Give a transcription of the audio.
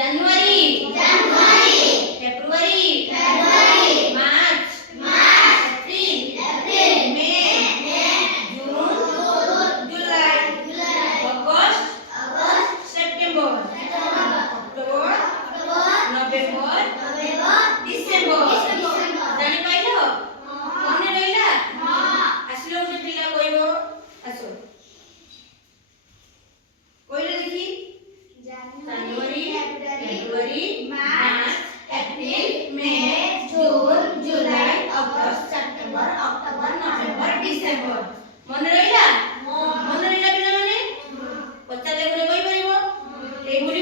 জানুয়ারি February March April May June July August September October November December জানি পাইল মনে রইলা আসলে ওটা পিলা কইব আসো কইলে দেখি January February March April May June July August September October November December মনে রইলা পিলাମାନେ ପଚାରିଲେ ଗୋଟେ କହିପାରିବ ଏଇগুলি